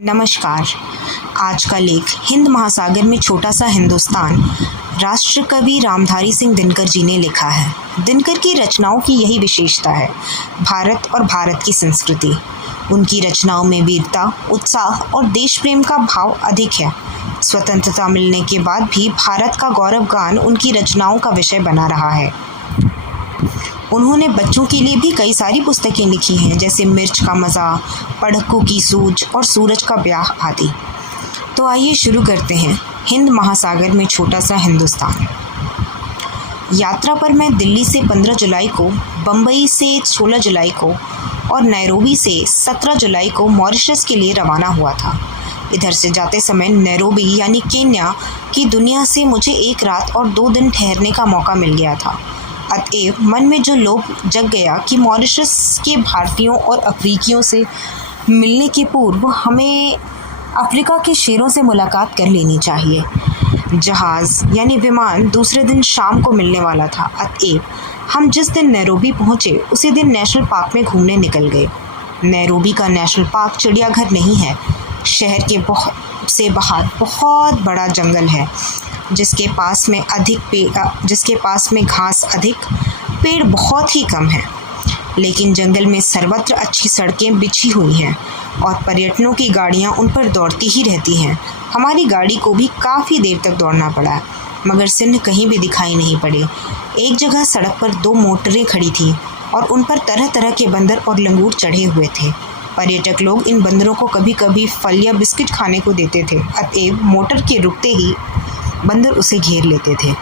नमस्कार। आज का लेख हिंद महासागर में छोटा सा हिंदुस्तान राष्ट्र कवि रामधारी सिंह दिनकर जी ने लिखा है। दिनकर की रचनाओं की यही विशेषता है, भारत और भारत की संस्कृति। उनकी रचनाओं में वीरता, उत्साह और देश प्रेम का भाव अधिक है। स्वतंत्रता मिलने के बाद भी भारत का गौरव गान उनकी रचनाओं का विषय बना रहा है। उन्होंने बच्चों के लिए भी कई सारी पुस्तकें लिखी हैं, जैसे मिर्च का मज़ा, पढ़क्कू की सूझ और सूरज का ब्याह आदि। तो आइए शुरू करते हैं हिंद महासागर में छोटा सा हिंदुस्तान। यात्रा पर मैं दिल्ली से 15 जुलाई को, बम्बई से 16 जुलाई को और नैरोबी से 17 जुलाई को मॉरिशस के लिए रवाना हुआ था। इधर से जाते समय नैरोबी यानी केन्या की दुनिया से मुझे 1 रात और 2 दिन ठहरने का मौका मिल गया था। अतएव मन में जो लोभ जग गया कि मॉरिशस के भारतीयों और अफ्रीकियों से मिलने के पूर्व हमें अफ्रीका के शेरों से मुलाकात कर लेनी चाहिए। जहाज़ यानी विमान दूसरे दिन शाम को मिलने वाला था। अतएव हम जिस दिन नैरोबी पहुँचे उसी दिन नेशनल पार्क में घूमने निकल गए। नैरोबी का नेशनल पार्क चिड़ियाघर नहीं है, शहर के बाहर बहुत बड़ा जंगल है, जिसके पास में घास अधिक, पेड़ बहुत ही कम है। लेकिन जंगल में सर्वत्र अच्छी सड़कें बिछी हुई हैं और पर्यटकों की गाड़ियां उन पर दौड़ती ही रहती हैं। हमारी गाड़ी को भी काफ़ी देर तक दौड़ना पड़ा, मगर सिंह कहीं भी दिखाई नहीं पड़े। एक जगह सड़क पर 2 मोटरें खड़ी थीं और उन पर तरह तरह के बंदर और लंगूर चढ़े हुए थे। पर्यटक लोग इन बंदरों को कभी कभी फल या बिस्किट खाने को देते थे। अतएव मोटर के रुकते ही बंदर उसे घेर लेते थे।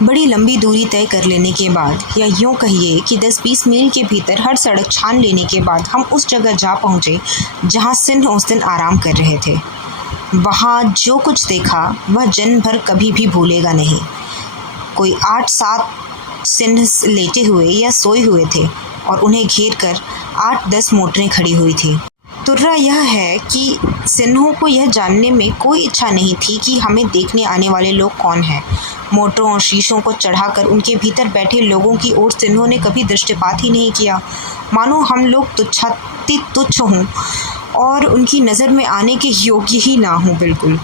बड़ी लंबी दूरी तय कर लेने के बाद, या यूँ कहिए कि 10-20 मील के भीतर हर सड़क छान लेने के बाद हम उस जगह जा पहुँचे जहाँ सिंह उस दिन आराम कर रहे थे। वहाँ जो कुछ देखा वह जन्म भर कभी भी भूलेगा नहीं। कोई 8-7 सिंह लेटे हुए या सोए हुए थे और उन्हें घेर कर 8-10 मोटरें खड़ी हुई थी। तुर्रा यह है कि सिन्हों को यह जानने में कोई इच्छा नहीं थी कि हमें देखने आने वाले लोग कौन हैं। मोटरों और शीशों को चढ़ाकर उनके भीतर बैठे लोगों की ओर सिन्हों ने कभी दृष्टिपात ही नहीं किया, मानो हम लोग तुच्छ हों और उनकी नज़र में आने के योग्य ही ना हों। बिल्कुल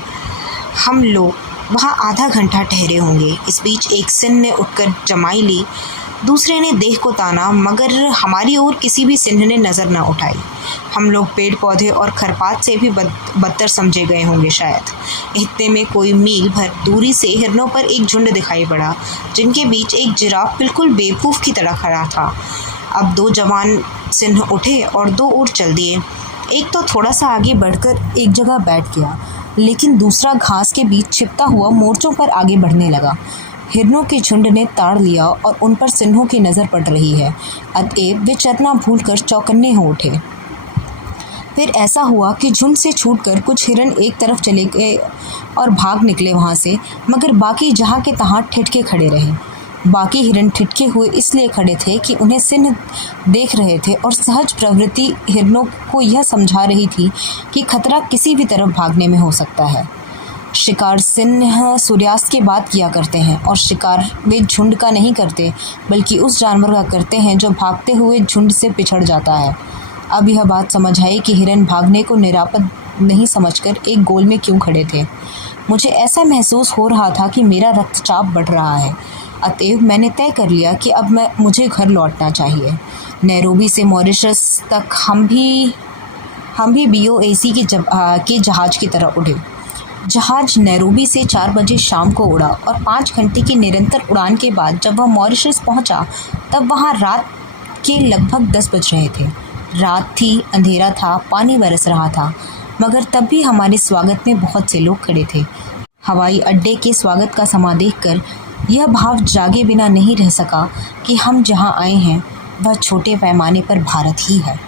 हम लोग वहाँ आधा घंटा ठहरे होंगे। इस बीच एक सिंह ने उठकर जमाई ली, दूसरे ने देह को ताना, मगर हमारी ओर किसी भी सिंह ने नज़र न उठाई। हम लोग पेड़ पौधे और खरपात से भी बदतर समझे गए होंगे शायद। इतने में कोई मील भर दूरी से हिरनों पर एक झुंड दिखाई पड़ा, जिनके बीच एक जिराफ बिल्कुल बेवकूफ़ की तरह खड़ा था। अब 2 जवान सिंह उठे और 2 और चल दिए। एक तो थोड़ा सा आगे बढ़कर एक जगह बैठ गया, लेकिन दूसरा घास के बीच छिपता हुआ मोर्चों पर आगे बढ़ने लगा। हिरनों के झुंड ने ताड़ लिया और उन पर सिन्हों की नज़र पड़ रही है। अतएव वे चरना भूलकर चौकन्ने हो उठे। फिर ऐसा हुआ कि झुंड से छूटकर कुछ हिरन एक तरफ चले गए और भाग निकले वहाँ से, मगर बाकी जहाँ के तहाँ ठिठके खड़े रहे। बाकी हिरन ठिठके हुए इसलिए खड़े थे कि उन्हें सिंह देख रहे थे और सहज प्रवृत्ति हिरनों को यह समझा रही थी कि खतरा किसी भी तरफ भागने में हो सकता है। शिकार सिंह सूर्यास्त के बाद किया करते हैं और शिकार वे झुंड का नहीं करते, बल्कि उस जानवर का करते हैं जो भागते हुए झुंड से पिछड़ जाता है। अब यह बात समझ आई कि हिरन भागने को निरापद नहीं समझकर एक गोल में क्यों खड़े थे। मुझे ऐसा महसूस हो रहा था कि मेरा रक्तचाप बढ़ रहा है। अतएव मैंने तय कर लिया कि अब मुझे घर लौटना चाहिए। नैरोबी से मॉरिशस तक हम भी BOAC के जहाज़ की तरह उड़े। जहाज़ नैरोबी से 4 बजे शाम को उड़ा और 5 घंटे की निरंतर उड़ान के बाद जब वह मॉरिशस पहुंचा, तब वहां रात के लगभग 10 बज रहे थे। रात थी, अंधेरा था, पानी बरस रहा था, मगर तब भी हमारे स्वागत में बहुत से लोग खड़े थे। हवाई अड्डे के स्वागत का समा देखकर यह भाव जागे बिना नहीं रह सका कि हम जहां आए हैं वह छोटे पैमाने पर भारत ही है।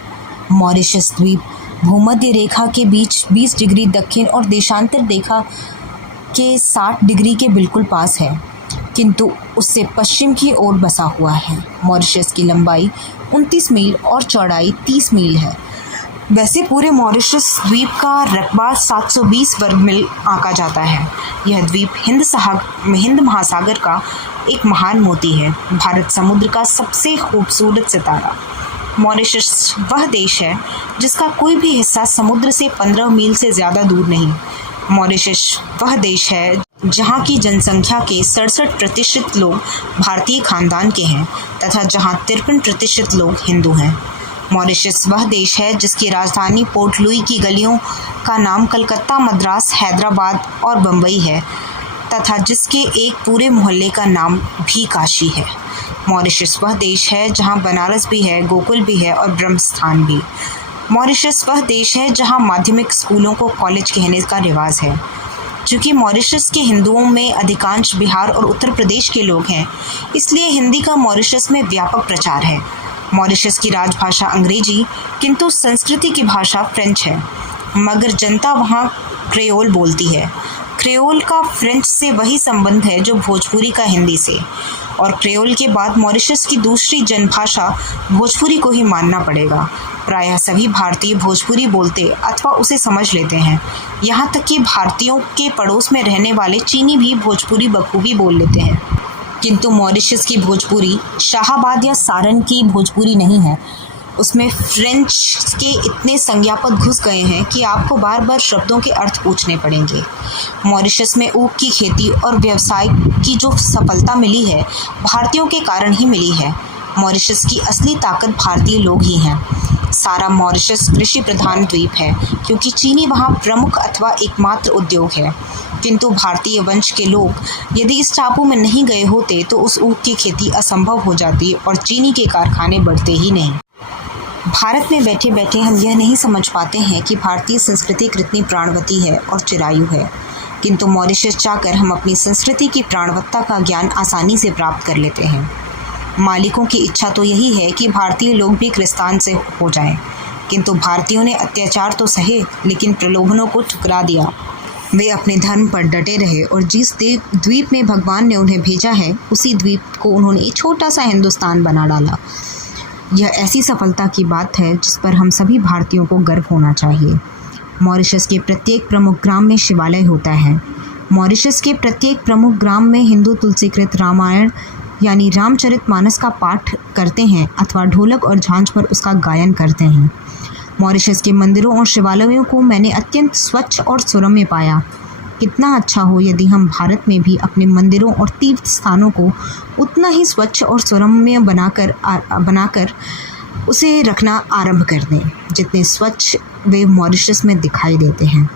मॉरिशस द्वीप भूमध्य रेखा के बीच 20 डिग्री दक्षिण और देशांतर रेखा के 60 डिग्री के बिल्कुल पास है, किंतु उससे पश्चिम की ओर बसा हुआ है। मॉरिशस की लंबाई 29 मील और चौड़ाई 30 मील है। वैसे पूरे मॉरिशस द्वीप का रकबा 720 वर्ग मील आंका जाता है। यह द्वीप हिंद महासागर का एक महान मोती है, भारत समुद्र का सबसे खूबसूरत सितारा। मॉरिशस वह देश है जिसका कोई भी हिस्सा समुद्र से 15 मील से ज़्यादा दूर नहीं। मॉरिशस वह देश है जहाँ की जनसंख्या के 67% लोग भारतीय खानदान के हैं तथा जहाँ 53% लोग हिंदू हैं। मॉरिशस वह देश है जिसकी राजधानी पोर्ट लुई की गलियों का नाम कलकत्ता, मद्रास, हैदराबाद और बम्बई है तथा जिसके एक पूरे मोहल्ले का नाम भी काशी है। मॉरिशस वह देश है जहाँ बनारस भी है, गोकुल भी है और ब्रह्मस्थान भी। मॉरिशस वह देश है जहाँ माध्यमिक स्कूलों को कॉलेज कहने का रिवाज है। चूँकि मॉरिशस के हिंदुओं में अधिकांश बिहार और उत्तर प्रदेश के लोग हैं, इसलिए हिंदी का मॉरिशस में व्यापक प्रचार है। मॉरिशस की राजभाषा अंग्रेजी किंतु संस्कृति की भाषा फ्रेंच है, मगर जनता वहाँ क्रेओल बोलती है। क्रेओल का फ्रेंच से वही संबंध है जो भोजपुरी का हिंदी से, और क्रेओल के बाद मॉरिशस की दूसरी जनभाषा भोजपुरी को ही मानना पड़ेगा। प्रायः सभी भारतीय भोजपुरी बोलते अथवा उसे समझ लेते हैं। यहाँ तक कि भारतीयों के पड़ोस में रहने वाले चीनी भी भोजपुरी बखूबी बोल लेते हैं। किंतु मॉरिशस की भोजपुरी शाहाबाद या सारन की भोजपुरी नहीं है। उसमें फ्रेंच के इतने संज्ञापद घुस गए हैं कि आपको बार बार शब्दों के अर्थ पूछने पड़ेंगे। मॉरिशस में ऊख की खेती और व्यवसाय की जो सफलता मिली है, भारतीयों के कारण ही मिली है। मॉरिशस की असली ताकत भारतीय लोग ही हैं। सारा मॉरिशस कृषि प्रधान द्वीप है क्योंकि चीनी वहाँ प्रमुख अथवा एकमात्र उद्योग है। किंतु भारतीय वंश के लोग यदि इस टापू में नहीं गए होते तो उस ऊख की खेती असंभव हो जाती और चीनी के कारखाने बढ़ते ही नहीं। भारत में बैठे बैठे हम यह नहीं समझ पाते हैं कि भारतीय संस्कृति कितनी प्राणवती है और चिरायु है, किंतु मॉरिशस जाकर हम अपनी संस्कृति की प्राणवत्ता का ज्ञान आसानी से प्राप्त कर लेते हैं। मालिकों की इच्छा तो यही है कि भारतीय लोग भी क्रिस्तान से हो जाएं, किंतु भारतीयों ने अत्याचार तो सहे लेकिन प्रलोभनों को ठुकरा दिया। वे अपने धर्म पर डटे रहे और जिस द्वीप में भगवान ने उन्हें भेजा है उसी द्वीप को उन्होंने एक छोटा सा हिंदुस्तान बना डाला। यह ऐसी सफलता की बात है जिस पर हम सभी भारतीयों को गर्व होना चाहिए। मॉरिशस के प्रत्येक प्रमुख ग्राम में शिवालय होता है। मॉरिशस के प्रत्येक प्रमुख ग्राम में हिंदू तुलसीकृत रामायण यानी रामचरितमानस का पाठ करते हैं अथवा ढोलक और झांझ पर उसका गायन करते हैं। मॉरिशस के मंदिरों और शिवालयों को मैंने अत्यंत स्वच्छ और सुरम्य पाया। कितना अच्छा हो यदि हम भारत में भी अपने मंदिरों और तीर्थ स्थानों को उतना ही स्वच्छ और सुरम्य बनाकर उसे रखना आरंभ कर दें जितने स्वच्छ वे मॉरिशस में दिखाई देते हैं।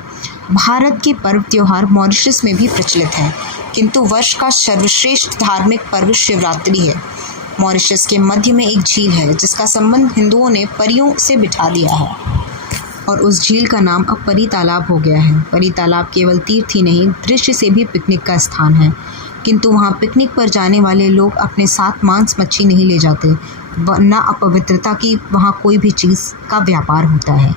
भारत के पर्व त्योहार मॉरिशस में भी प्रचलित हैं, किंतु वर्ष का सर्वश्रेष्ठ धार्मिक पर्व शिवरात्रि है। मॉरिशस के मध्य में एक झील है जिसका संबंध हिंदुओं ने परियों से बिठा दिया है और उस झील का नाम अब परी तालाब हो गया है। परी तालाब केवल तीर्थ ही नहीं, दृश्य से भी पिकनिक का स्थान है, किंतु वहाँ पिकनिक पर जाने वाले लोग अपने साथ मांस मच्छी नहीं ले जाते, न अपवित्रता की वहाँ कोई भी चीज़ का व्यापार होता है।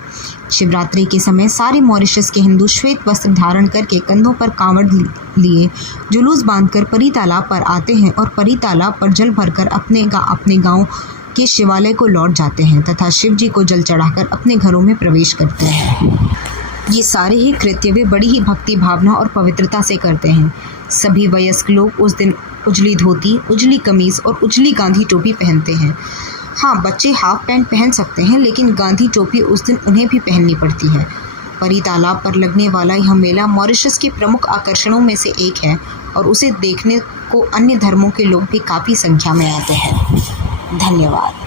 शिवरात्रि के समय सारे मॉरिशस के हिंदू श्वेत वस्त्र धारण करके कंधों पर कांवड़ लिए जुलूस बांधकर परी तालाब पर आते हैं और परी तालाब पर जल भरकर अपने गांव के शिवालय को लौट जाते हैं तथा शिव जी को जल चढ़ाकर अपने घरों में प्रवेश करते हैं। ये सारे ही कृत्य वे बड़ी ही भक्ति भावना और पवित्रता से करते हैं। सभी वयस्क लोग उस दिन उजली धोती, उजली कमीज और उजली गांधी टोपी पहनते हैं। हाँ, बच्चे हाफ पैंट पहन सकते हैं, लेकिन गांधी टोपी उस दिन उन्हें भी पहननी पड़ती है। परी तालाब पर लगने वाला यह मेला मॉरिशस के प्रमुख आकर्षणों में से एक है और उसे देखने को अन्य धर्मों के लोग भी काफ़ी संख्या में आते हैं। धन्यवाद।